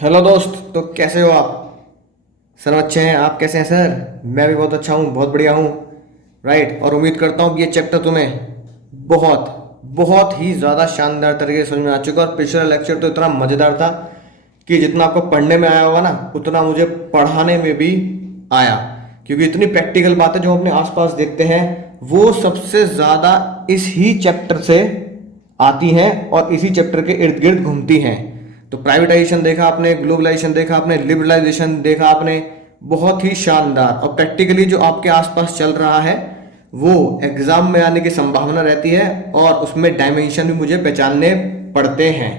Hello दोस्त। तो कैसे हो आप? सर अच्छे हैं। आप कैसे हैं सर? मैं भी बहुत अच्छा हूँ, बहुत बढ़िया हूँ। राइट। और उम्मीद करता हूँ कि ये चैप्टर तुम्हें बहुत बहुत ही ज़्यादा शानदार तरीके से समझ में आ चुका है। और पिछला लेक्चर तो इतना मज़ेदार था कि जितना आपको पढ़ने में आया होगा ना, उतना मुझे पढ़ाने में भी आया। क्योंकि इतनी प्रैक्टिकल बातें जो हम अपने आसपास देखते हैं, वो सबसे ज़्यादा इस ही चैप्टर से आती हैं और इसी चैप्टर के इर्द गिर्द घूमती हैं। तो प्राइवेटाइजेशन देखा आपने, ग्लोबलाइजेशन देखा आपने, लिबरलाइजेशन देखा आपने। बहुत ही शानदार। और प्रैक्टिकली जो आपके आसपास चल रहा है वो एग्जाम में आने की संभावना रहती है, और उसमें डायमेंशन भी मुझे पहचानने पड़ते हैं।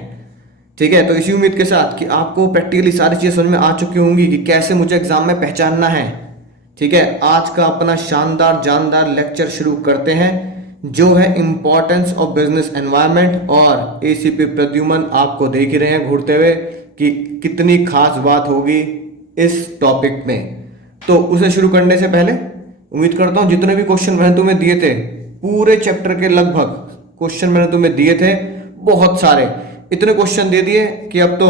ठीक है। तो इसी उम्मीद के साथ कि आपको प्रैक्टिकली सारी चीज़ें समझ में आ चुकी होंगी कि कैसे मुझे एग्जाम में पहचानना है। ठीक है। आज का अपना शानदार जानदार लेक्चर शुरू करते हैं, जो है इंपॉर्टेंस ऑफ बिजनेस एनवायरनमेंट। और एसीपी प्रद्युमन आपको देख ही रहे हैं घूरते हुए कि कितनी खास बात होगी इस टॉपिक में। तो उसे शुरू करने से पहले उम्मीद करता हूं जितने भी क्वेश्चन मैंने तुम्हें दिए थे, पूरे चैप्टर के लगभग क्वेश्चन मैंने तुम्हें दिए थे, बहुत सारे। इतने क्वेश्चन दे दिए कि अब तो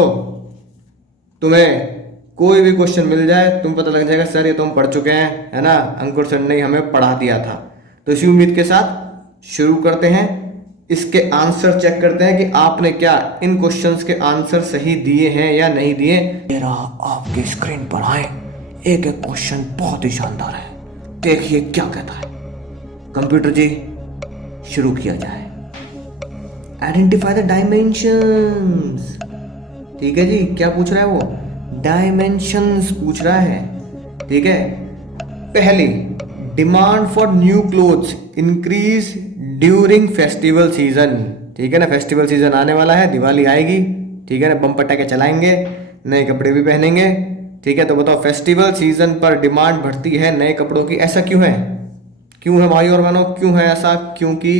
तुम्हें कोई भी क्वेश्चन मिल जाए तुम पता लग जाएगा सर ये तो हम पढ़ चुके हैं, है ना, अंकुर सर ने हमें पढ़ा दिया था। तो इसी उम्मीद के साथ शुरू करते हैं। इसके आंसर चेक करते हैं कि आपने क्या इन क्वेश्चंस के आंसर सही दिए हैं या नहीं दिए। ये रहा आपकी स्क्रीन पर आए, एक एक क्वेश्चन बहुत ही शानदार है। देखिए क्या कहता है। कंप्यूटर जी, शुरू किया जाए। Identify the dimensions. ठीक है जी। क्या पूछ रहा है वो? डायमेंशंस पूछ रहा है। ठीक है। पहली, demand for new clothes increase during festival season. ठीक है ना, फेस्टिवल सीजन आने वाला है, दिवाली आएगी। ठीक है ना, बम पटाखे चलाएंगे, नए कपड़े भी पहनेंगे। ठीक है। तो बताओ, फेस्टिवल सीजन पर डिमांड बढ़ती है नए कपड़ों की, ऐसा क्यों है? क्यों है भाई और बहनों, क्यों है ऐसा? क्योंकि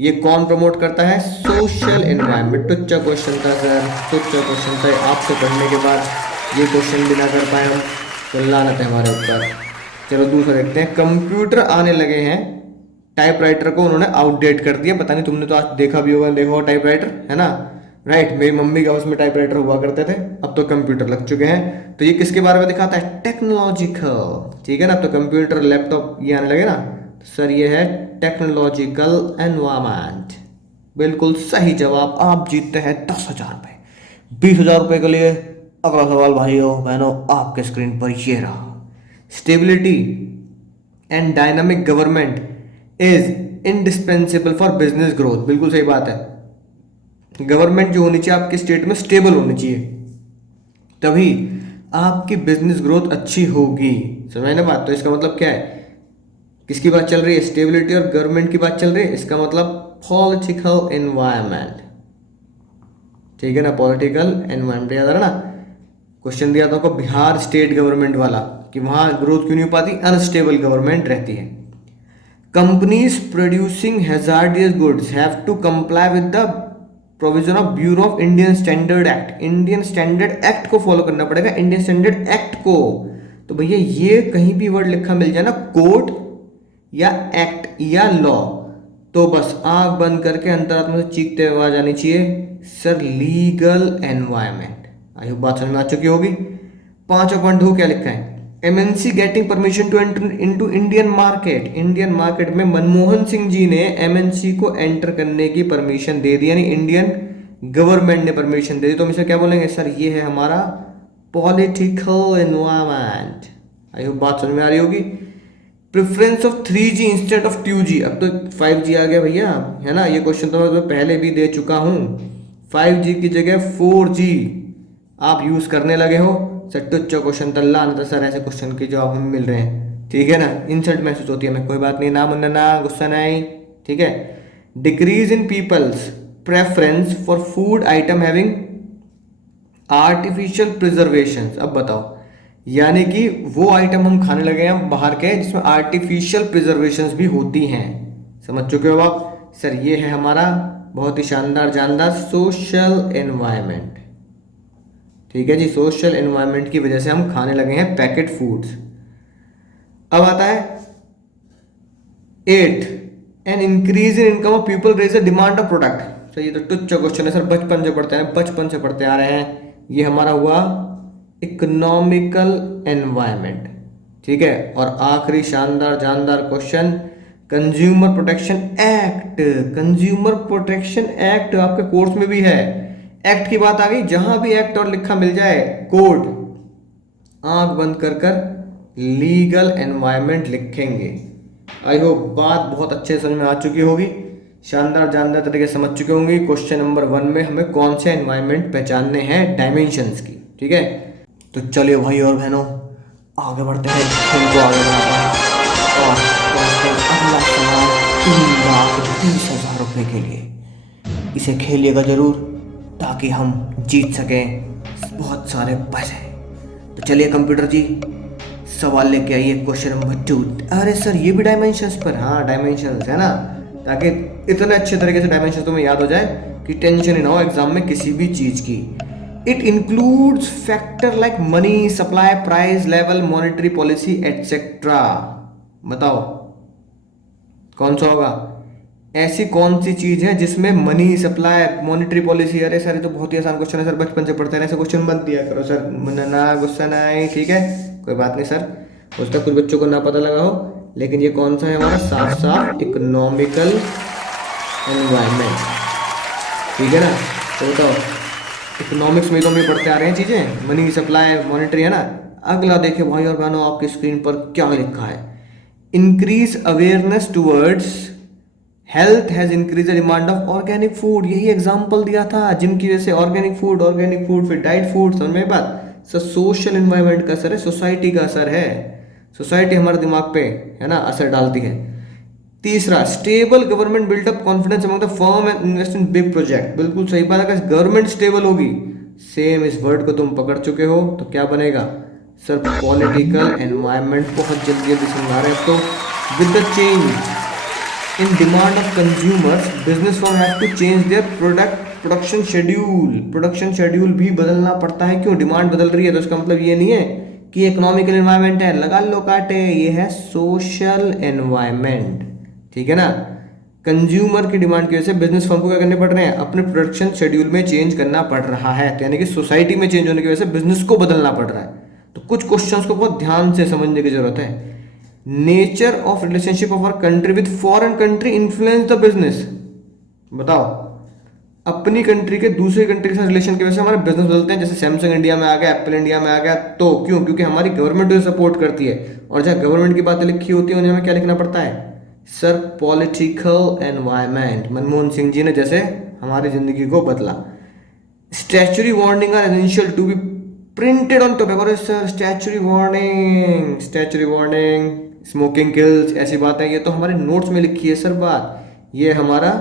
ये कौन प्रमोट करता है? Social environment. टुच्चा क्वेश्चन था सर, टुच्चा क्वेश्चन था। आपसे पढ़ने के बाद ये क्वेश्चन भी ना कर पाए हम, तो लानत है हमारे ऊपर। चलो दूसरा देखते हैं। कंप्यूटर आने लगे हैं, टाइपराइटर को उन्होंने आउटडेट कर दिया। पता नहीं तुमने तो आज देखा भी होगा, देखा होगा टाइपराइटर, है ना। राइट। मेरी मम्मी के हाउस में टाइपराइटर हुआ करते थे, अब तो कंप्यूटर लग चुके हैं। तो ये किसके बारे में दिखाता है? टेक्नोलॉजिकल। ठीक है ना। तो कंप्यूटर लैपटॉप ये आने लगे ना, तो सर ये है टेक्नोलॉजिकल एनवायरमेंट। बिल्कुल सही जवाब। आप जीतते हैं 10,000 रुपये। 20,000 रुपये के लिए अगला सवाल भाइयों बहनों आपके स्क्रीन पर ये रहा। Stability and dynamic government is indispensable for business growth. बिल्कुल सही बात है। गवर्नमेंट जो होनी चाहिए आपके स्टेट में स्टेबल होनी चाहिए, तभी आपकी बिजनेस ग्रोथ अच्छी होगी। समझ ना बात? तो इसका मतलब क्या है? किसकी बात चल रही है? स्टेबिलिटी और गवर्नमेंट की बात चल रही है। इसका मतलब पॉलिटिकल एनवायरनमेंट। ठीक है ना, पॉलिटिकल एनवायरनमेंट याद आ रहा ना। क्वेश्चन दिया था आपको बिहार स्टेट गवर्नमेंट वाला कि वहां ग्रोथ क्यों नहीं हो पाती? अनस्टेबल गवर्नमेंट रहती है। Companies producing hazardous goods have to comply with the provision of bureau of Indian standard act. Indian standard act को फॉलो करना पड़ेगा, इंडियन स्टैंडर्ड एक्ट को। तो भैया ये कहीं भी वर्ड लिखा मिल जाए ना, कोड या एक्ट या लॉ, तो बस आंख बंद करके अंतरात्मा से चीखते हुए आवाज आनी चाहिए, sir legal environment. I hope बात समझ में आ चुकी होगी। 5.2 क्या लिखा है? MNC getting permission to enter into Indian market. Indian market में मनमोहन सिंह जी ने एमएनसी को एंटर करने की परमिशन दे दी, यानी इंडियन गवर्नमेंट ने परमिशन दे दी। तो हम इसे क्या बोलेंगे? सर ये है हमारा पॉलिटिकल एनवायरमेंट। आई होप बात समझ में आ रही होगी। Preference of 3G instead of 2G। अब तो 5G आ गया भैया, है ना। ये क्वेश्चन तो मैं तुम्हें पहले भी दे चुका हूं। 5G की जगह 4G आप यूज करने लगे हो। सर टुच्चा क्वेश्चन तल्ला ना, सर ऐसे क्वेश्चन के जवाब हमें मिल रहे हैं। ठीक है ना, इंसल्ट महसूस होती है हमें, कोई बात नहीं, ना मुन्ना ना गुस्सा नहीं। ठीक है। Decrease in people's preference for food atom having artificial preservation. अब बताओ, यानी कि वो आइटम हम खाने लगे हैं बाहर के जिसमें आर्टिफिशियल प्रिजर्वेशंस भी होती हैं। समझ चुके हो आप? सर ये है हमारा बहुत ही शानदार जानदार सोशल एनवायरनमेंट। ठीक है जी। सोशल एनवायरनमेंट की वजह से हम खाने लगे हैं पैकेट फूड्स। अब आता है 8, an increase in income of people raise the demand of product. Sir ये तो टुच्चा क्वेश्चन है सर, बचपन से पढ़ते हैं, बचपन से पढ़ते आ रहे हैं। ये हमारा हुआ इकोनॉमिकल एनवायरनमेंट। ठीक है, और आखिरी शानदार जानदार question, consumer protection act. Consumer protection act आपके कोर्स में भी है। एक्ट की बात आ गई, जहां भी एक्ट और लिखा मिल जाए, कोड, आंख बंद कर कर लीगल एनवायरनमेंट लिखेंगे। आई होप बात बहुत अच्छे समझ में आ चुकी होगी, शानदार जानदार तरीके से समझ चुके होंगे। क्वेश्चन नंबर 1 में हमें कौन से एनवायरनमेंट पहचानने हैं डायमेंशंस की। ठीक है, तो चलिए भाई और बहनों आगे बढ़ते हैं, खेल को आगे बढ़ाते हैं और करते हैं अगला सवाल 3,30,000 रुपये के लिए। इसे खेलिएगा जरूर ताकि हम जीत सकें बहुत सारे पैसे। तो चलिए कंप्यूटर जी सवाल लेके आइए, क्वेश्चन नंबर 2। अरे सर ये भी डायमेंशंस पर? हाँ डायमेंशंस है ना, ताकि इतने अच्छे तरीके से डायमेंशंस तुम्हें याद हो जाए कि टेंशन ही ना हो एग्जाम में किसी भी चीज की। It includes factor like money, supply, price level, monetary policy etcetera. बताओ कौन सा होगा? ऐसी कौन सी चीज है जिसमें मनी, सप्लाई, मॉनेटरी पॉलिसी? अरे सर ये तो बहुत ही आसान क्वेश्चन है सर, बचपन से पढ़ते हैं, ऐसे क्वेश्चन मत दिया करो सर, ना गुस्सा ना आए। ठीक है कोई बात नहीं सर, हो सकता है कुछ बच्चों को ना पता लगा हो, लेकिन ये कौन सा है हमारा? साफ साफ इकोनॉमिकल एनवायरनमेंट। ठीक है ना, तो बताओ इकोनॉमिक्स में तो हम ये पढ़ते आ रहे हैं चीजें, मनी, सप्लाई, मॉनेटरी, है ना। अगला देखिए भाई और बहनों आपकी स्क्रीन पर क्या लिखा है, increase awareness towards health has increase the demand of organic food. यही एग्जांपल दिया था जिनकी वजह से ऑर्गेनिक फूड फिर डाइट फूड। समझ में बात? सर सोशल एनवायरनमेंट का असर है, सोसाइटी का असर है, सोसाइटी हमारे दिमाग पे है ना असर डालती है। तीसरा, stable government built up confidence among the firm and invest in big project. बिल्कुल सही बात है, गवर्नमेंट स्टेबल होगी, सेम इस वर्ड को तुम पकड़ चुके हो, तो क्या बनेगा सर? Political environment. बहुत जल्दी जल्दी समझा रहे हैं। तो with the change in demand of consumers business firm have to change their production schedule. Production schedule भी बदलना पड़ता है, क्यों? डिमांड बदल रही है, तो इसका मतलब ये नहीं है कि इकोनॉमिकल एनवायरनमेंट है, लगा लो काटे, ये है सोशल एनवायरनमेंट। ठीक है ना, कंज्यूमर की डिमांड की वजह से बिजनेस फर्म को क्या करने पड़ रहे हैं? अपने प्रोडक्शन शेड्यूल में चेंज करना पड़ रहा है, तो यानी कि सोसाइटी में चेंज होने की वजह से बिजनेस को बदलना पड़ रहा है। तो कुछ क्वेश्चंस को बहुत ध्यान से समझने की जरूरत है। Nature of relationship of our country with foreign country influence the business. बताओ, अपनी कंट्री के दूसरी कंट्री के साथ रिलेशन की वजह से हमारे बिजनेस बदलते हैं। जैसे सैमसंग इंडिया में आ गया, एप्पल इंडिया में आ गया, तो क्यों? क्योंकि हमारी गवर्नमेंट उसे सपोर्ट करती है, और जहाँ गवर्नमेंट की बातें लिखी होती है उन्हें हमें क्या लिखना पड़ता है? Sir political environment. Manmohan Singh ji ने जैसे हमारी जिंदगी को बदला। Statutory warning are essential to be printed on tobacco. Sir statutory warning, smoking kills, ऐसी बातें ये तो हमारे नोट्स में लिखी है सर बात। ये हमारा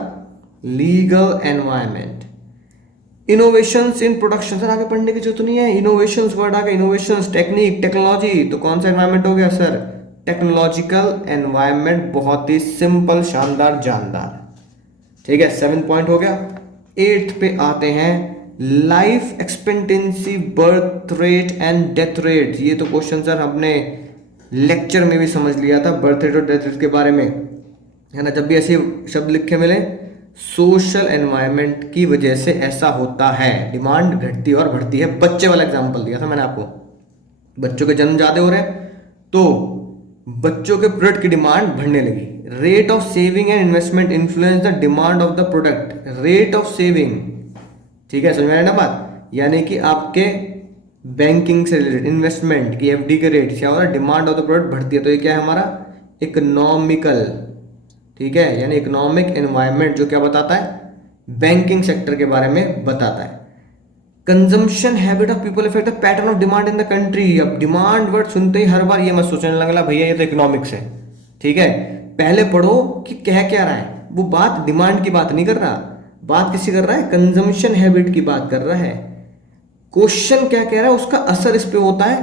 legal environment. Innovations in production, sir आगे पढ़ने की जरूरत नहीं है, इनोवेशंस वर्ड आ गया, इनोवेशंस, टेक्निक, टेक्नोलॉजी, तो कौन सा एनवायरनमेंट हो गया सर? Technological environment. बहुत ही सिंपल, शानदार, जानदार। ठीक है, 7 पॉइंट हो गया। 8 पे आते हैं, life expectancy, birth rate and death rate. ये तो क्वेश्चन सर हमने लेक्चर में भी समझ लिया था, बर्थ रेट और डेथ रेट के बारे में, है ना। जब भी ऐसे शब्द लिखे मिले, सोशल एनवायरनमेंट की वजह से ऐसा होता है, डिमांड घटती और बढ़ती है। बच्चे वाला एग्जांपल दिया था मैंने आपको, बच्चों के जन्म ज्यादा हो रहे हैं तो बच्चों के प्रोडक्ट की डिमांड बढ़ने लगी। Rate of saving and investment influence the demand of the product. Rate of saving, ठीक है समझ में आया ना बात? यानी कि आपके बैंकिंग से रिलेटेड, इन्वेस्टमेंट की एफडी के रेट क्या हो रहा है? डिमांड ऑफ द प्रोडक्ट बढ़ती है, तो ये क्या है हमारा? इकोनॉमिकल। ठीक है, यानी इकोनॉमिक एनवायरनमेंट जो क्या बताता है? बैंकिंग सेक्टर के बारे में बताता है। Consumption habit of people affect the pattern of demand in the country. अब डिमांड वर्ड सुनते ही हर बार ये मत सोचने लगला भैया ये तो इकोनॉमिक्स है। ठीक है, पहले पढ़ो कि कह क्या रहा है। वो बात डिमांड की बात नहीं कर रहा, बात किसी कर रहा है? कंजम्पशन हैबिट की बात कर रहा है। क्वेश्चन क्या कह रहा है, उसका असर इस पे होता है।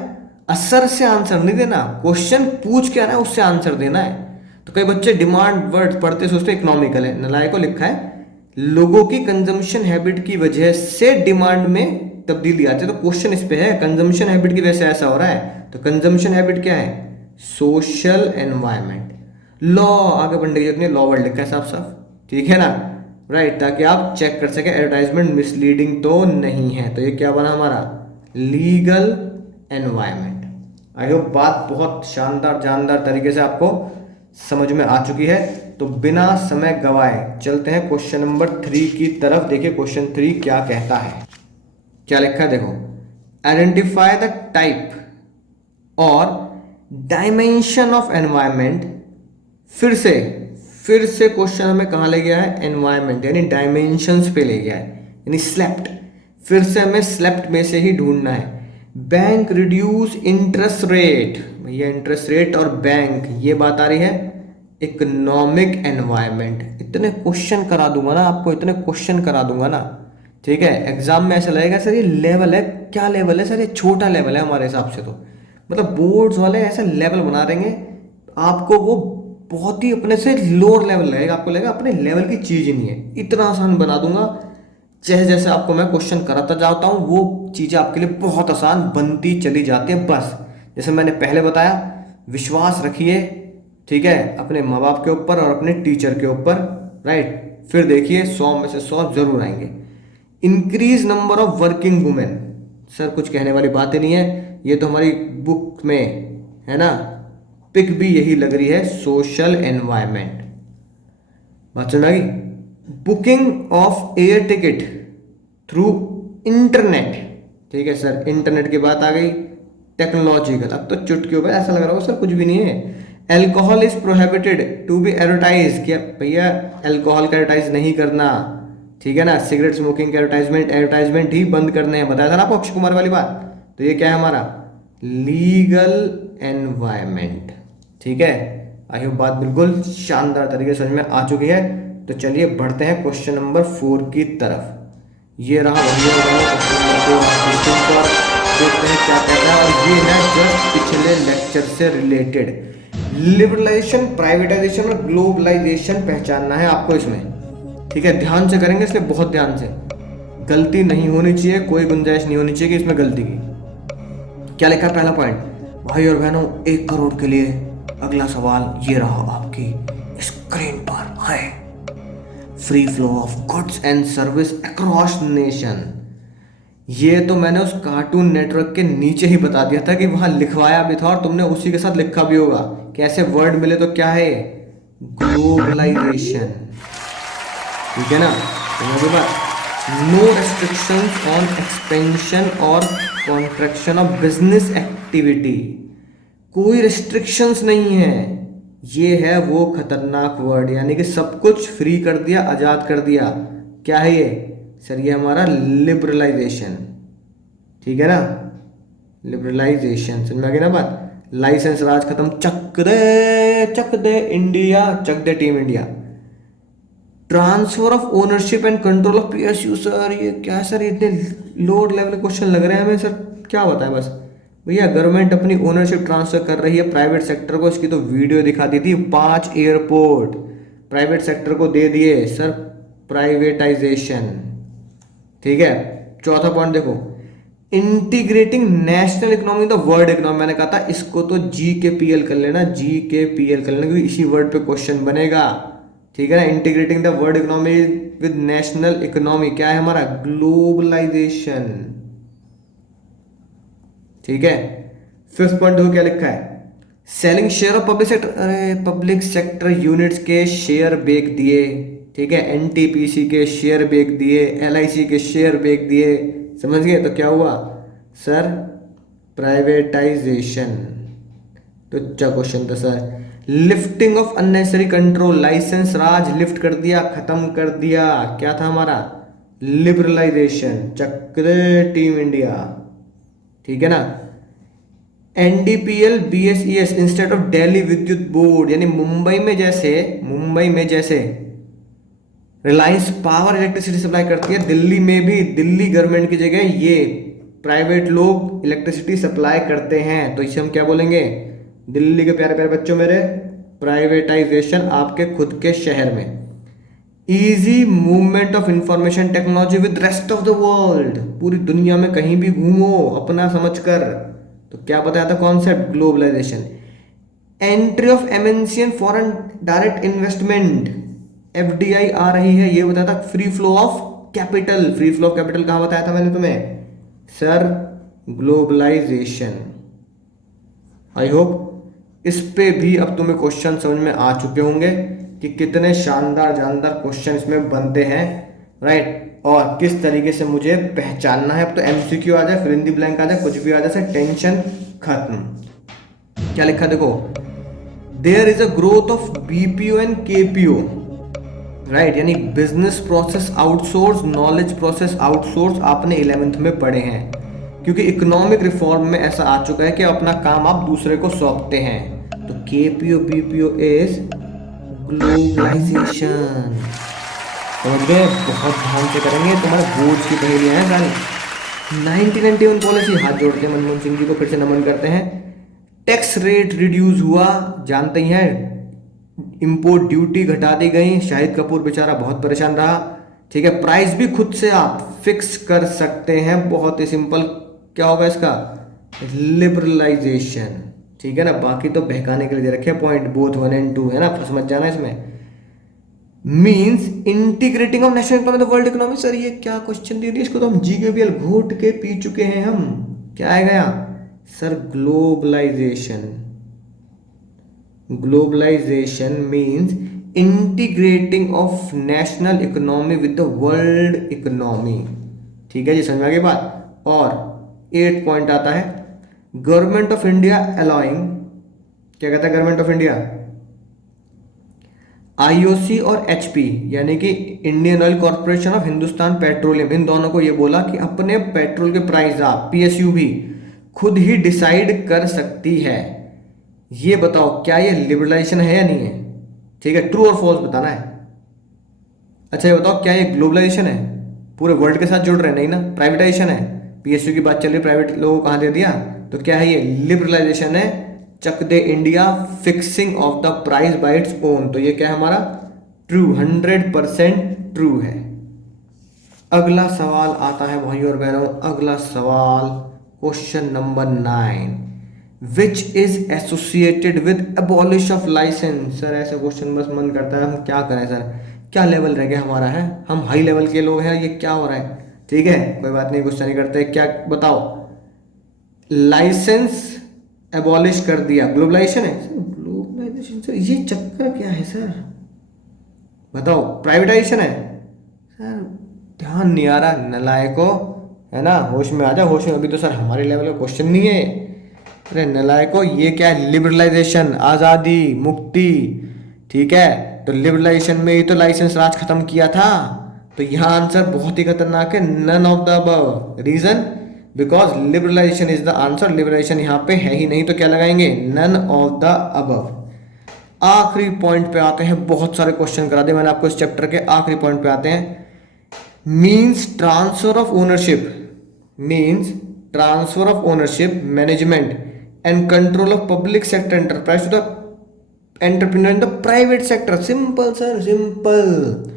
असर से आंसर नहीं देना, क्वेश्चन पूछ क्या रहा है उससे आंसर देना है। तो कई बच्चे डिमांड वर्ड पढ़ते सोचते इकोनॉमिकल है, नलायक को लिखा है लोगों की कंजम्पशन हैबिट की वजह से डिमांड में तब्दीली आती है। तो क्वेश्चन इस पे है कंजम्पशन हैबिट की वजह से ऐसा हो रहा है, तो कंजम्पशन हैबिट क्या है? Social environment. लॉ आगे बढ़ने की जरूरत नहीं, लॉ वर्ड लिखा है साफ साफ, ठीक है ना, राइट, ताकि आप चेक कर सके एडवर्टाइजमेंट मिसलीडिंग तो नहीं है। तो ये क्या बना हमारा? Legal environment. आई होप बात बहुत शानदार जानदार तरीके से आपको समझ में आ चुकी है। तो बिना समय गवाए चलते हैं क्वेश्चन नंबर 3 की तरफ। देखिए क्वेश्चन 3 क्या कहता है, क्या लिखा है देखो। आइडेंटिफाई द टाइप और डायमेंशन ऑफ एनवायरमेंट। फिर से क्वेश्चन हमें कहाँ ले गया है, एनवायरमेंट यानी डायमेंशंस पे ले गया है, यानी स्लेप्ट। फिर से हमें स्लेप्ट में से ही ढूंढना है। बैंक रिड्यूस इंटरेस्ट रेट, भैया इंटरेस्ट रेट और बैंक ये बात आ रही है। इकोनॉमिक एनवायरमेंट, इतने क्वेश्चन करा दूंगा ना आपको, इतने क्वेश्चन करा दूंगा ना, ठीक है। एग्जाम में ऐसा लगेगा सर ये लेवल है, क्या लेवल है सर, ये छोटा लेवल है हमारे हिसाब से। तो मतलब बोर्ड्स वाले ऐसा लेवल बना देंगे आपको, वो बहुत ही अपने से लोअर लेवल लगेगा, आपको लगेगा अपने लेवल की चीज ही नहीं है। इतना आसान बना दूंगा, जैसे जैसे आपको मैं क्वेश्चन कराता जाता हूँ वो चीजें आपके लिए बहुत आसान बनती चली जाती है। बस जैसे मैंने पहले बताया, विश्वास रखिए, ठीक है, अपने माँ बाप के ऊपर और अपने टीचर के ऊपर, राइट। फिर देखिए 100 में से 100 जरूर आएंगे। Increase number of working women, sir कुछ कहने वाली बात ही नहीं है, ये तो हमारी बुक में है ना। पिक भी यही लग रही है, सोशल एनवायरमेंट। बात समझ आ गई। Booking of air ticket through internet, ठीक है सर, इंटरनेट की बात आ गई। टेक्नोलॉजिकल, अब तो चुटकियों पे ऐसा लग रहा हो सर कुछ भी नहीं है। Alcohol is prohibited to be advertise, क्या भैया एल्कोहल का एडवर्टाइज नहीं करना, ठीक है ना। सिगरेट स्मोकिंग के एडवर्टाइजमेंट ही बंद करने हैं, बताया था ना आपको अक्षय कुमार वाली बात। तो ये क्या है हमारा लीगल एनवायरमेंट, ठीक है। आई होप बात बिल्कुल शानदार तरीके से समझ में आ चुकी है। तो चलिए बढ़ते हैं क्वेश्चन नंबर 4 की तरफ। ये रहा क्वेश्चन पर, देखते हैं क्या कहता है। और ये है जस्ट पिछले लेक्चर से रिलेटेड। लिबरलाइजेशन, प्राइवेटाइजेशन और ग्लोबलाइजेशन पहचानना है आपको इसमें, ठीक है। ध्यान से करेंगे इसलिए बहुत ध्यान से, गलती नहीं होनी चाहिए, कोई गुंजाइश नहीं होनी चाहिए कि इसमें गलती की। क्या लिखा है पहला पॉइंट, भाई और बहनों 1 करोड़ के लिए अगला सवाल ये रहा आपकी स्क्रीन पर है। Free flow of goods and service across nation. ये तो मैंने उस कार्टून नेटवर्क के नीचे ही बता दिया था कि वहां लिखवाया भी था और तुमने उसी के साथ लिखा भी होगा कि ऐसे वर्ड मिले तो क्या है, ग्लोबलाइजेशन, ठीक है ना। नो रेस्ट्रिक्शंस ऑन एक्सपेंशन और कॉन्ट्रैक्शन ऑफ बिजनेस एक्टिविटी, कोई रिस्ट्रिक्शंस नहीं है। ये है वो खतरनाक वर्ड, यानी कि सब कुछ फ्री कर दिया, आजाद कर दिया। क्या है ये सर, ये हमारा लिबरलाइजेशन, ठीक है ना। लिबरलाइजेशन समझ में आ गई ना बात। लाइसेंस राज खत्म, चक दे इंडिया, चक दे team India. Transfer of ownership and control of PSU, sir ये क्या है सर, इतने लोअर लेवल के क्वेश्चन लग रहे हैं हमें सर, क्या बताएं बस। भैया गवर्नमेंट अपनी ओनरशिप ट्रांसफर कर रही है प्राइवेट सेक्टर को, इसकी तो वीडियो दिखा दी थी। 5 एयरपोर्ट प्राइवेट सेक्टर को दे दिए सर, प्राइवेटाइजेशन, ठीक है। चौथा पॉइंट देखो, integrating national economy the world economy. मैंने कहा था इसको तो जी के पीएल कर लेना, जी के पीएल कर लेना, क्योंकि इसी वर्ड पे क्वेश्चन बनेगा, ठीक है ना। Integrating the world economy with national economy, क्या है हमारा, ग्लोबलाइजेशन, ठीक है। 5th पॉइंट देखो क्या लिखा है, selling share of public sector. अरे पब्लिक सेक्टर यूनिट्स के शेयर बेच दिए, ठीक है। एनटीपीसी के शेयर बेच दिए, एलआईसी के शेयर बेच दिए, समझ गए। तो क्या हुआ सर, प्राइवेटाइजेशन। तो अच्छा क्वेश्चन था sir. Lifting of unnecessary control, licence raj lift कर दिया, खत्म कर दिया, क्या था हमारा, लिबरलाइजेशन, चक्र टीम इंडिया, ठीक है ना। NDPL BSES instead of Delhi विद्युत बोर्ड, यानी मुंबई में जैसे रिलायंस पावर इलेक्ट्रिसिटी सप्लाई करती है, दिल्ली में भी दिल्ली गवर्नमेंट की जगह ये प्राइवेट लोग इलेक्ट्रिसिटी सप्लाई करते हैं। तो इसे हम क्या बोलेंगे, दिल्ली के प्यारे प्यारे बच्चों मेरे, प्राइवेटाइजेशन आपके खुद के शहर में। Easy movement of information technology with rest of the world, पूरी दुनिया में कहीं भी घूमो अपना समझकर। तो क्या बताया था concept, globalisation. Entry of MNC and foreign direct investment, FDI आ रही है, ये बताया था। Free flow of capital, free flow of capital कहां बताया था मैंने तुम्हें सर, ग्लोबलाइजेशन। आई होप इस पे भी अब तुम्हें क्वेश्चन समझ में आ चुके होंगे कि कितने शानदार जानदार क्वेश्चन इसमें बनते हैं, राइट। और किस तरीके से मुझे पहचानना है। अब तो एमसीक्यू आ जाए, फिर हिंदी ब्लैंक आ जाए, कुछ भी आ जाए, सर टेंशन खत्म। क्या लिखा देखो, there is a growth of BPO and KPO, right, यानी business process outsource, knowledge process outsource, आपने 11th में पढ़े हैं। क्योंकि इकोनॉमिक रिफॉर्म में ऐसा आ चुका है कि अपना काम आप दूसरे को सौंपते हैं। तो केपीओ बीपीओ इज ग्लोबलाइजेशन। समझ गए? बहुत ध्यान से करेंगे, तुम्हारे बोर्ड की पहेलियां हैं सारी। 1991 पॉलिसी, हाथ जोड़ते हैं मनमोहन सिंह जी को, फिर से नमन करते हैं। टैक्स रेट रिड्यूस हुआ, जानते ही हैं। इंपोर्ट ड्यूटी घटा दी गई, शाहिद कपूर बेचारा बहुत परेशान रहा। ठीक है, प्राइस भी खुद से आप फिक्स कर सकते हैं, बहुत ही सिंपल। क्या होगा इसका? लिबरलाइजेशन। ठीक है ना, बाकी तो बहकाने के लिए दे रखे पॉइंट, बोथ 1 and 2 है ना, समझ जाना इसमें। Means integrating of national economy the world economy. Sir ये क्या क्वेश्चन दे दिया, इसको तो हम जीकेवीएल घोट के पी चुके हैं हम। क्या आएगा यहाँ sir? Globalisation. Globalisation means integrating of national economy with the world economy. ठीक है जी, समझ में आ गई बात। और 8 पॉइंट आता है, गवर्नमेंट ऑफ इंडिया अलाउइंग, क्या कहता है गवर्नमेंट ऑफ इंडिया? आईओसी और एचपी यानी कि Indian Oil Corporation of Hindustan Petroleum, इन दोनों को ये बोला कि अपने पेट्रोल के प्राइस आप पीएसयू भी खुद ही डिसाइड कर सकती है। ये बताओ क्या ये लिबरलाइजेशन है या नहीं है? ठीक है, ट्रू और फॉल्स बताना है। अच्छा ये बताओ क्या ये ग्लोबलाइजेशन है? पूरे वर्ल्ड के साथ जुड़ रहे नहीं ना, प्राइवेटाइजेशन है। पीएसयू की बात चल रही, प्राइवेट लोगों को कहाँ दे दिया? तो क्या है ये? लिबरलाइजेशन है। Chak De India, fixing of the price by its own. तो ये क्या है हमारा? ट्रू, 100% ट्रू है। अगला सवाल आता है भाई और बहनों, अगला सवाल question number 9, which is associated with abolish of licence. Sir ऐसे क्वेश्चन बस मन करता है हम क्या करें सर, क्या लेवल रह गया हमारा है, हम हाई लेवल के लोग हैं, ये क्या हो रहा है। ठीक है कोई बात नहीं, गुस्सा नहीं करते। क्या बताओ, लाइसेंस एबॉलिश कर दिया, ग्लोबलाइजेशन है सर? ग्लोबलाइजेशन सर ये चक्कर क्या है सर, बताओ। प्राइवेटाइजेशन है सर? ध्यान नहीं आ रहा नलायको, है ना, होश में आ जा, होश में। अभी तो सर हमारे लेवल का क्वेश्चन नहीं है। अरे नलायको, ये क्या है? लिबरलाइजेशन, आज़ादी, मुक्ति। ठीक है, तो लिबरलाइजेशन में ही तो लाइसेंस राज खत्म किया था। तो यहाँ आंसर बहुत ही खतरनाक है, none of the above. Reason because liberalisation is the answer. Liberalisation यहाँ पे है ही नहीं, तो क्या लगाएंगे? None of the above. आखिरी पॉइंट पे आते हैं, बहुत सारे क्वेश्चन करा दे मैंने आपको इस चैप्टर के। आखिरी पॉइंट पे आते हैं, means transfer of ownership, means transfer of ownership, management and control of public sector enterprise to the entrepreneur in the private sector. Simple sir, simple.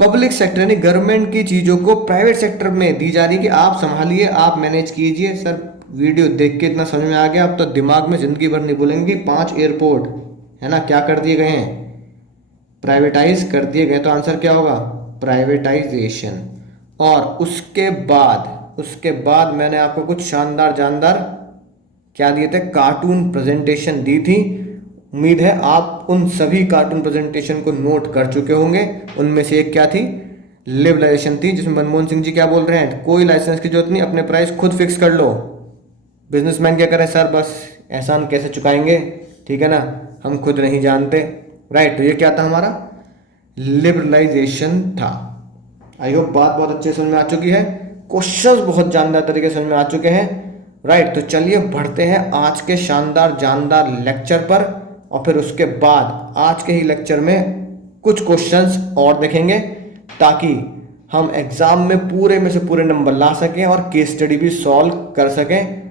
Public sector यानी गवर्नमेंट की चीजों को प्राइवेट सेक्टर में दी जा रही है कि आप संभालिए, आप मैनेज कीजिए। सर वीडियो देख के इतना समझ में आ गया, अब तो दिमाग में जिंदगी भर नहीं भूलेंगे। 5 एयरपोर्ट है ना, क्या कर दिए गए हैं? प्राइवेटाइज कर दिए गए। तो आंसर क्या होगा? प्राइवेटाइजेशन। और उसके बाद मैंने आपको कुछ शानदार जानदार क्या दिए थे? कार्टून प्रेजेंटेशन दी थी। उम्मीद है आप उन सभी कार्टून प्रेजेंटेशन को नोट कर चुके होंगे। उनमें से एक क्या थी? लिबरलाइजेशन थी, जिसमें मनमोहन सिंह जी क्या बोल रहे हैं? कोई लाइसेंस की जरूरत नहीं, अपने प्राइस खुद फिक्स कर लो। बिजनेसमैन क्या करें? सर बस एहसान कैसे चुकाएंगे, ठीक है ना, हम खुद नहीं जानते। राइट, तो ये क्या था हमारा? लिबरलाइजेशन था। आई होप बात बहुत अच्छे समझ में आ चुकी है, क्वेश्चंस बहुत जानदार तरीके से समझ में आ चुके हैं। राइट, तो चलिए बढ़ते हैं आज के शानदार जानदार लेक्चर पर, और फिर उसके बाद आज के ही लेक्चर में कुछ क्वेश्चंस और देखेंगे, ताकि हम एग्जाम में पूरे में से पूरे नंबर ला सकें और केस स्टडी भी सॉल्व कर सकें।